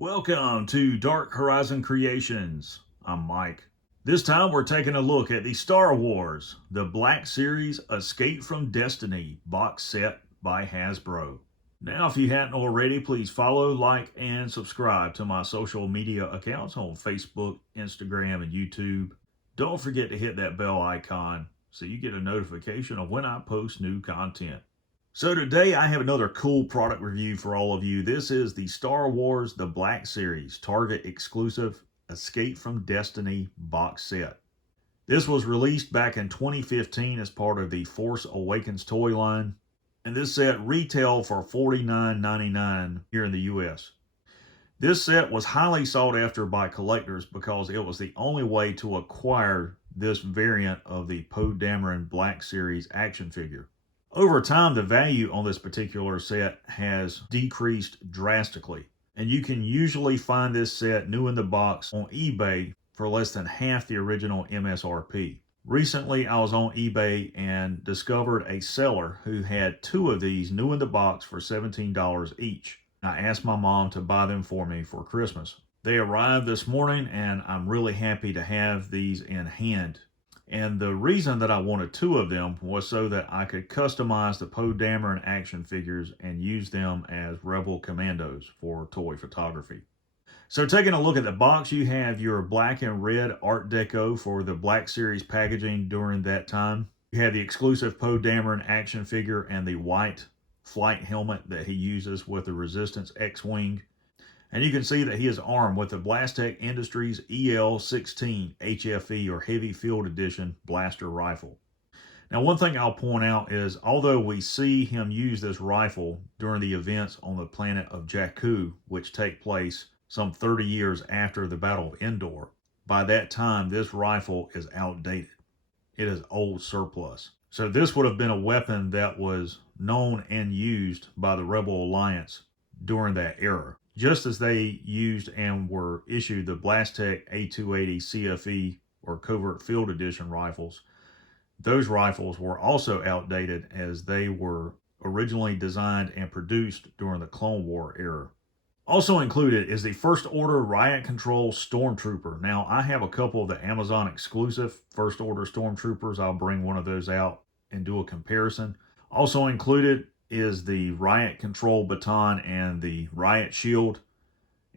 Welcome to Dark Horizon Creations. I'm Mike. This time we're taking a look at the Star Wars, the Black Series Escape from Destiny box set by Hasbro. Now, if you hadn't already, please follow, like, and subscribe to my social media accounts on Facebook, Instagram, and YouTube. Don't forget to hit that bell icon so you get a notification of when I post new content. So today I have another cool product review for all of you. This is the Star Wars The Black Series Target exclusive Escape from Destiny box set. This was released back in 2015 as part of the Force Awakens toy line, and this set retailed for $49.99 here in the US. This set was highly sought after by collectors because it was the only way to acquire this variant of the Poe Dameron Black Series action figure. Over time, the value on this particular set has decreased drastically, and you can usually find this set new in the box on eBay for less than half the original MSRP. Recently, I was on eBay and discovered a seller who had two of these new in the box for $17 each. I asked my mom to buy them for me for Christmas. They arrived this morning, and I'm really happy to have these in hand. And the reason that I wanted two of them was so that I could customize the Poe Dameron action figures and use them as Rebel Commandos for toy photography. So taking a look at the box, you have your black and red Art Deco for the Black Series packaging during that time. You have the exclusive Poe Dameron action figure and the white flight helmet that he uses with the Resistance X-Wing. And you can see that he is armed with the Blastech Industries EL-16 HFE or Heavy Field Edition blaster rifle. Now, one thing I'll point out is although we see him use this rifle during the events on the planet of Jakku, which take place some 30 years after the Battle of Endor, by that time this rifle is outdated. It is old surplus. So this would have been a weapon that was known and used by the Rebel Alliance during that era. Just as they used and were issued the Blastech A280 CFE or Covert Field Edition rifles, those rifles were also outdated as they were originally designed and produced during the Clone War era. Also included is the First Order Riot Control Stormtrooper. Now, I have a couple of the Amazon exclusive First Order Stormtroopers. I'll bring one of those out and do a comparison. Also included is the Riot Control Baton and the Riot Shield.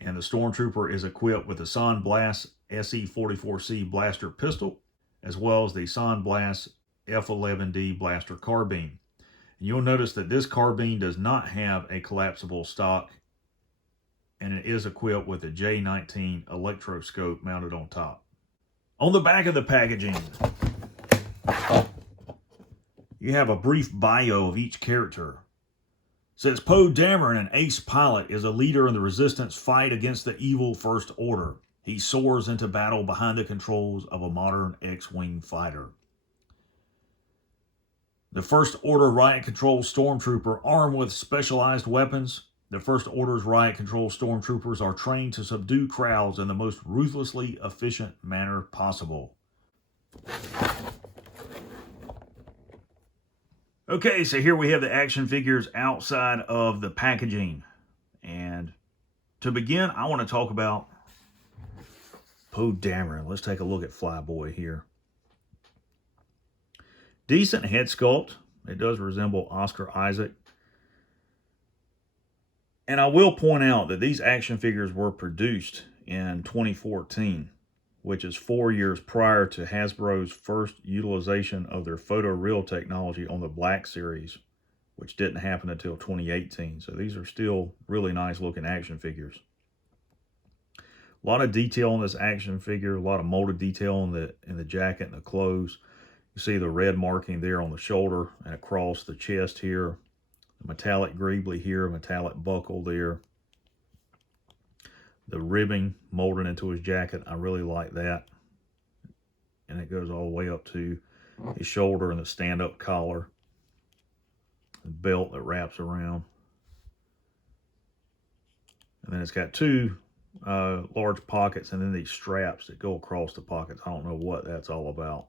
And the Stormtrooper is equipped with the San Blas SE-44C blaster pistol, as well as the San Blas F-11D blaster carbine. And you'll notice that this carbine does not have a collapsible stock, and it is equipped with a J19 electroscope mounted on top. On the back of the packaging, you have a brief bio of each character. It says Poe Dameron, an ace pilot, is a leader in the Resistance fight against the evil First Order. He soars into battle behind the controls of a modern X-Wing fighter. The First Order Riot Control Stormtrooper, armed with specialized weapons. The First Order's Riot Control Stormtroopers are trained to subdue crowds in the most ruthlessly efficient manner possible. Okay, so here we have the action figures outside of the packaging. And to begin, I want to talk about Poe Dameron. Let's take a look at Flyboy here. Decent head sculpt. It does resemble Oscar Isaac. And I will point out that these action figures were produced in 2014. Which is 4 years prior to Hasbro's first utilization of their photoreal technology on the Black Series, which didn't happen until 2018. So these are still really nice looking action figures. A lot of detail on this action figure, a lot of molded detail in the jacket and the clothes. You see the red marking there on the shoulder and across the chest here. The metallic greebly here, metallic buckle there. The ribbing molded into his jacket, I really like that. And it goes all the way up to his shoulder and the stand-up collar. The belt that wraps around. And then it's got two large pockets and then these straps that go across the pockets. I don't know what that's all about.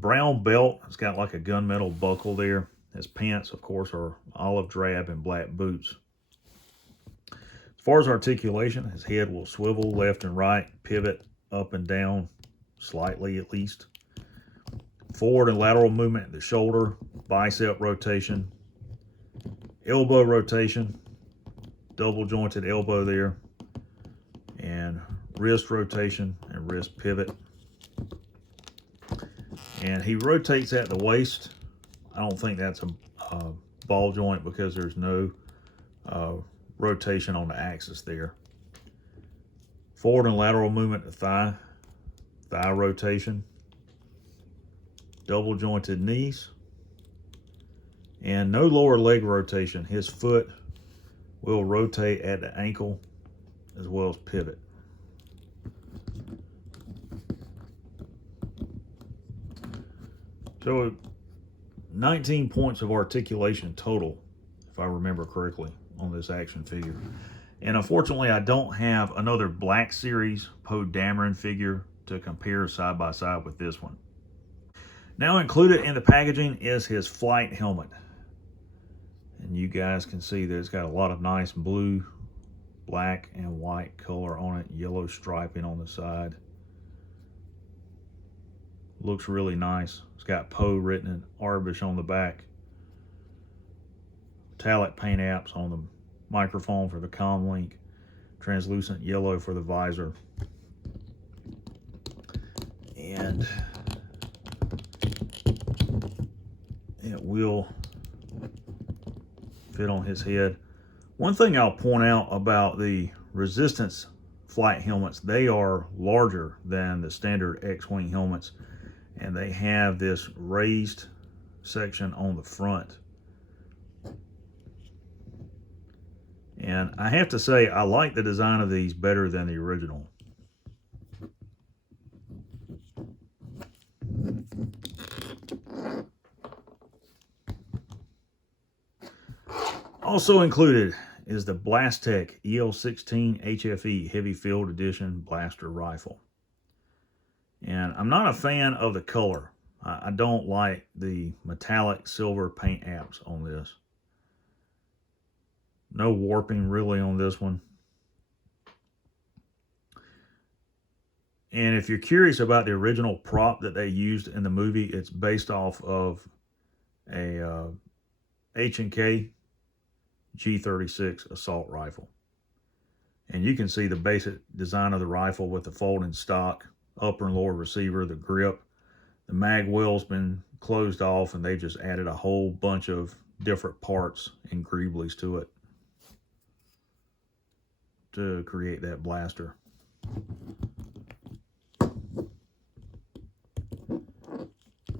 Brown belt. It's got like a gunmetal buckle there. His pants, of course, are olive drab and black boots. far as articulation, his head will swivel left and right, pivot up and down, slightly at least. Forward and lateral movement in the shoulder, bicep rotation, elbow rotation, double jointed elbow there, and wrist rotation and wrist pivot. And he rotates at the waist. I don't think that's a ball joint because there's no rotation on the axis there. Forward and lateral movement to thigh, thigh rotation, double jointed knees, and no lower leg rotation. His foot will rotate at the ankle as well as pivot. So 19 points of articulation total, if I remember correctly, on this action figure. And unfortunately, I don't have another Black Series Poe Dameron figure to compare side by side with this one. Now included in the packaging is his flight helmet. And you guys can see that it's got a lot of nice blue, black, and white color on it, yellow striping on the side. Looks really nice. It's got Poe written in Arbish on the back. Metallic paint apps on the microphone for the comm link. Translucent yellow for the visor. And it will fit on his head. One thing I'll point out about the Resistance flight helmets, they are larger than the standard X-Wing helmets, and they have this raised section on the front. And I have to say, I like the design of these better than the original. Also included is the Blastech EL-16 HFE Heavy Field Edition blaster rifle. And I'm not a fan of the color. I don't like the metallic silver paint apps on this. No warping really on this one. And if you're curious about the original prop that they used in the movie, it's based off of a H&K G36 assault rifle. And you can see the basic design of the rifle with the folding stock, upper and lower receiver, the grip. The mag well's been closed off, and they just added a whole bunch of different parts and greeblies to it to create that blaster.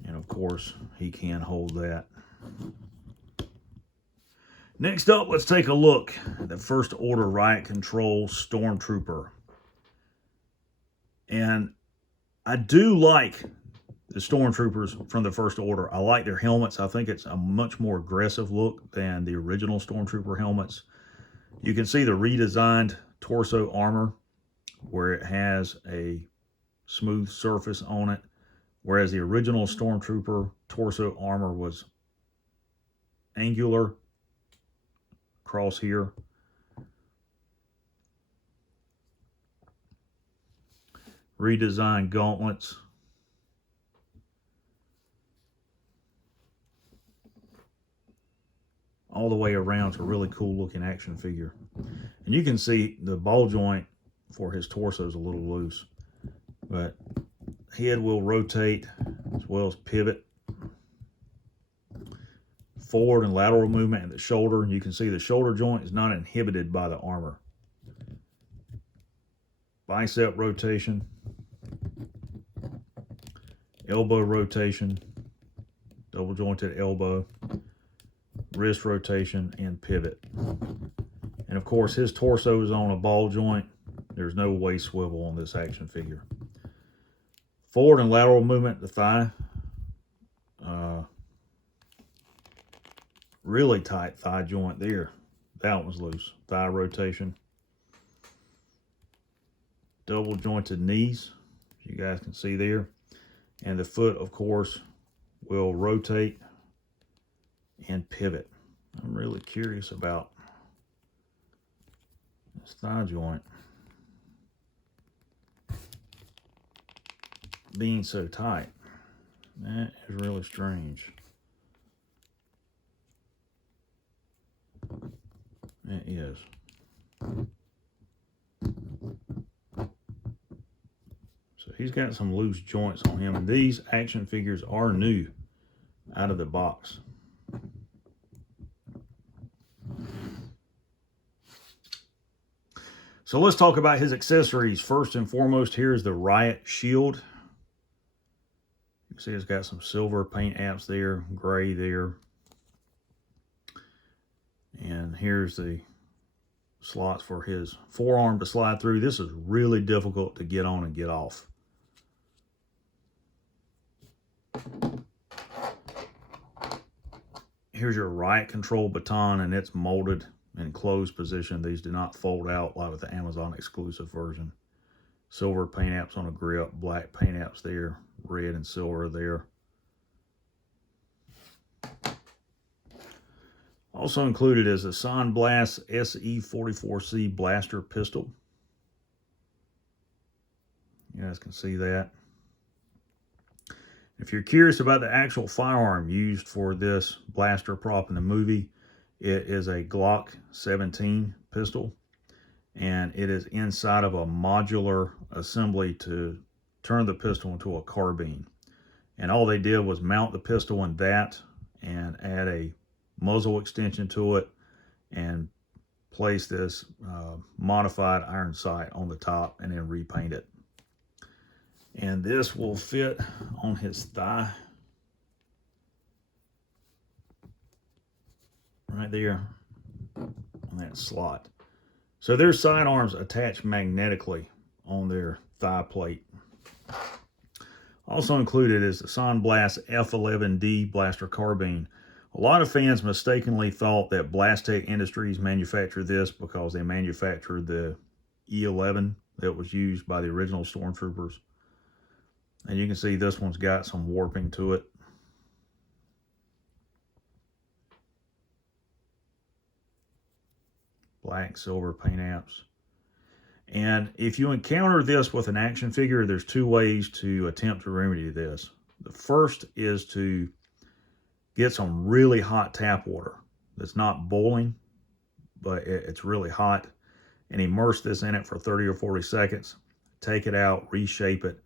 And of course, he can hold that. Next up, let's take a look at the First Order Riot Control Stormtrooper. And I do like the Stormtroopers from the First Order. I like their helmets. I think it's a much more aggressive look than the original Stormtrooper helmets. You can see the redesigned torso armor where it has a smooth surface on it, whereas the original Stormtrooper torso armor was angular across here. Redesigned gauntlets. All the way around. It's a really cool looking action figure. And you can see the ball joint for his torso is a little loose, but head will rotate as well as pivot. Forward and lateral movement in the shoulder. You can see the shoulder joint is not inhibited by the armor. Bicep rotation. Elbow rotation. Double jointed elbow. Wrist rotation and pivot. And of course, his torso is on a ball joint. There's no waist swivel on this action figure. Forward and lateral movement to thigh. Really tight thigh joint there. That one's loose. Thigh rotation. Double jointed knees, you guys can see there. And the foot, of course, will rotate and pivot. I'm really curious about This thigh joint being so tight, that is really strange. It is. So he's got some loose joints on him, and these action figures are new out of the box. So let's talk about his accessories. First and foremost, here is the Riot Shield. You can see it's got some silver paint apps there, gray there. And here's the slots for his forearm to slide through. This is really difficult to get on and get off. Here's your Riot Control baton, and it's molded in closed position. These do not fold out like with the Amazon exclusive version. Silver paint apps on a grip, black paint apps there, red and silver there. Also included is a San Blas SE44C blaster pistol. You guys can see that. If you're curious about the actual firearm used for this blaster prop in the movie, it is a Glock 17 pistol, and it is inside of a modular assembly to turn the pistol into a carbine. And all they did was mount the pistol in that and add a muzzle extension to it and place this modified iron sight on the top and then repaint it. And this will fit on his thigh right there on that slot. So their sidearms attach magnetically on their thigh plate. Also included is the San Blas F11D blaster carbine. A lot of fans mistakenly thought that Blastech Industries manufactured this because they manufactured the E11 that was used by the original Stormtroopers. And you can see this one's got some warping to it. Black, silver paint apps. And if you encounter this with an action figure, there's two ways to attempt to remedy this. The first is to get some really hot tap water that's not boiling, but it's really hot, and immerse this in it for 30 or 40 seconds. Take it out, reshape it,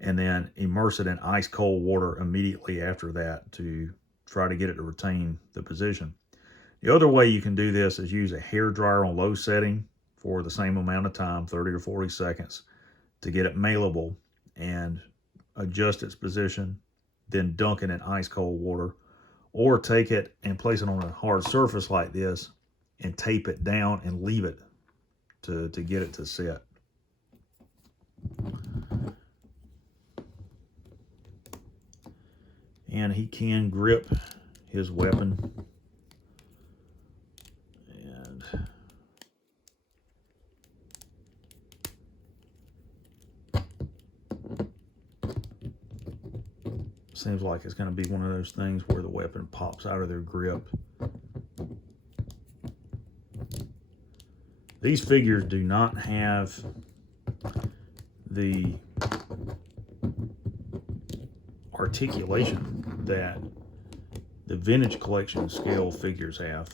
and then immerse it in ice cold water immediately after that to try to get it to retain the position. The other way you can do this is use a hair dryer on low setting for the same amount of time, 30 or 40 seconds, to get it malleable and adjust its position, then dunk it in ice cold water, or take it and place it on a hard surface like this and tape it down and leave it to get it to set. And he can grip his weapon. And seems like it's going to be one of those things where the weapon pops out of their grip. These figures do not have the articulation that the vintage collection scale figures have.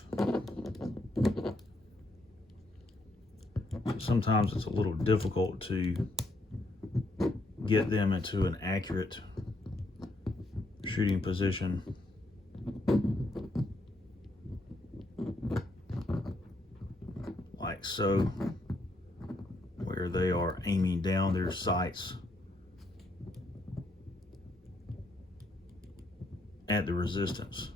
Sometimes it's a little difficult to get them into an accurate shooting position. Like so, where they are aiming down their sights at the resistance.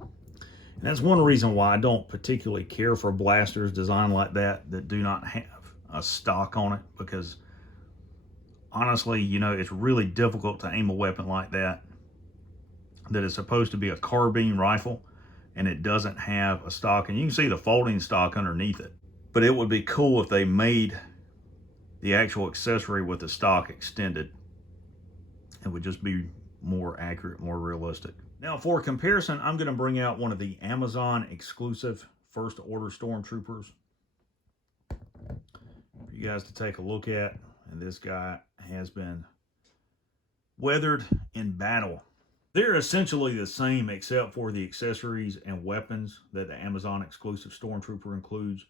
And that's one reason why I don't particularly care for blasters designed like that do not have a stock on it, because honestly, you know, it's really difficult to aim a weapon like that is supposed to be a carbine rifle, and it doesn't have a stock. And you can see the folding stock underneath it. But it would be cool if they made the actual accessory with the stock extended. It would just be more accurate, more realistic. Now for comparison, I'm going to bring out one of the Amazon exclusive First Order Stormtroopers. you guys to take a look at. And this guy has been weathered in battle. They're essentially the same except for the accessories and weapons that the Amazon exclusive Stormtrooper includes.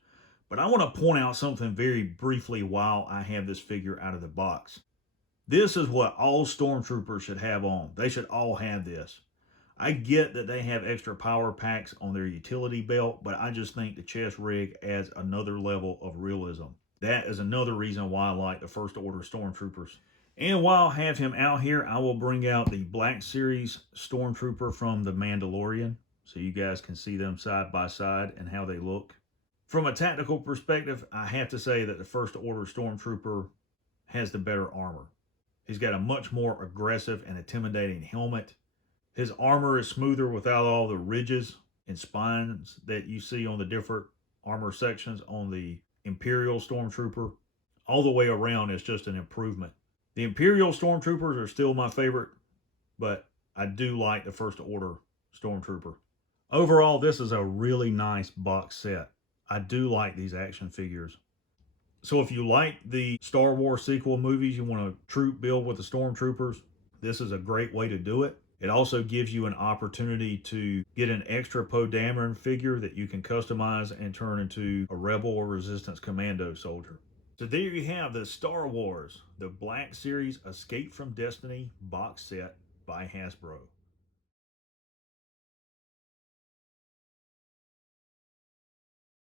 But I want to point out something very briefly while I have this figure out of the box. This is what all Stormtroopers should have on. They should all have this. I get that they have extra power packs on their utility belt, but I just think the chest rig adds another level of realism. That is another reason why I like the First Order Stormtroopers. And while I have him out here, I will bring out the Black Series Stormtrooper from The Mandalorian, so you guys can see them side by side and how they look. From a tactical perspective, I have to say that the First Order Stormtrooper has the better armor. He's got a much more aggressive and intimidating helmet. His armor is smoother without all the ridges and spines that you see on the different armor sections on the Imperial Stormtrooper. All the way around, it's just an improvement. The Imperial Stormtroopers are still my favorite, but I do like the First Order Stormtrooper. Overall, this is a really nice box set. I do like these action figures. So if you like the Star Wars sequel movies, you want a troop build with the Stormtroopers, this is a great way to do it. It also gives you an opportunity to get an extra Poe Dameron figure that you can customize and turn into a Rebel or Resistance Commando soldier. So there you have the Star Wars, the Black Series Escape from Destiny box set by Hasbro.